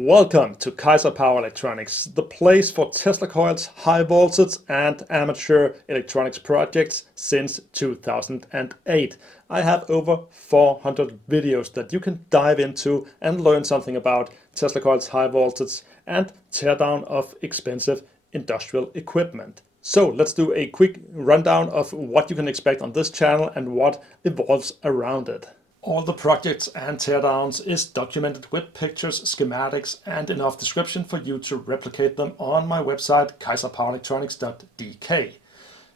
Welcome to Kaizer Power Electronics, the place for Tesla coils, high voltage and amateur electronics projects since 2008. I have over 400 videos that you can dive into and learn something about Tesla coils, high voltage and teardown of expensive industrial equipment. So let's do a quick rundown of what you can expect on this channel and what evolves around it. All the projects and teardowns is documented with pictures, schematics and enough description for you to replicate them on my website kaizerpowerelectronics.dk.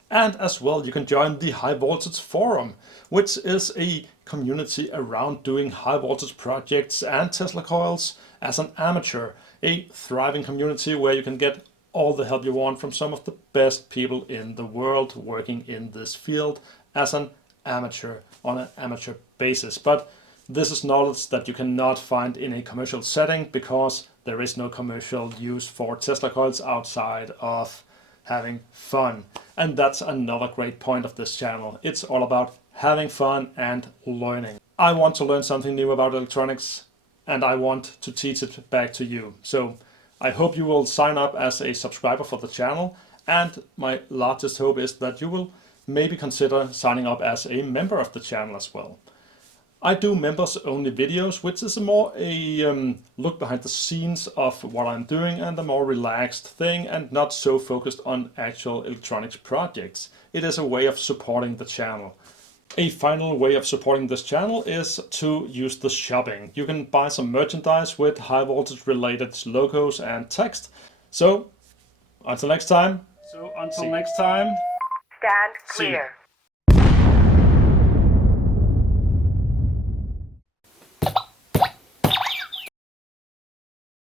And as well you can join the High Voltage Forum, which is a community around doing high voltage projects and Tesla coils as an amateur. A thriving community where you can get all the help you want from some of the best people in the world working in this field as an amateur on an amateur basis. But this is knowledge that you cannot find in a commercial setting because there is no commercial use for Tesla coils outside of having fun. And that's another great point of this channel. It's all about having fun and learning. I want to learn something new about electronics and I want to teach it back to you. So I hope you will sign up as a subscriber for the channel, and my largest hope is that you will maybe consider signing up as a member of the channel as well. I do members only videos, which is more a look behind the scenes of what I'm doing and a more relaxed thing and not so focused on actual electronics projects. It is a way of supporting the channel. A final way of supporting this channel is to use the shopping. You can buy some merchandise with high voltage related logos and text. So until next time. Stand clear.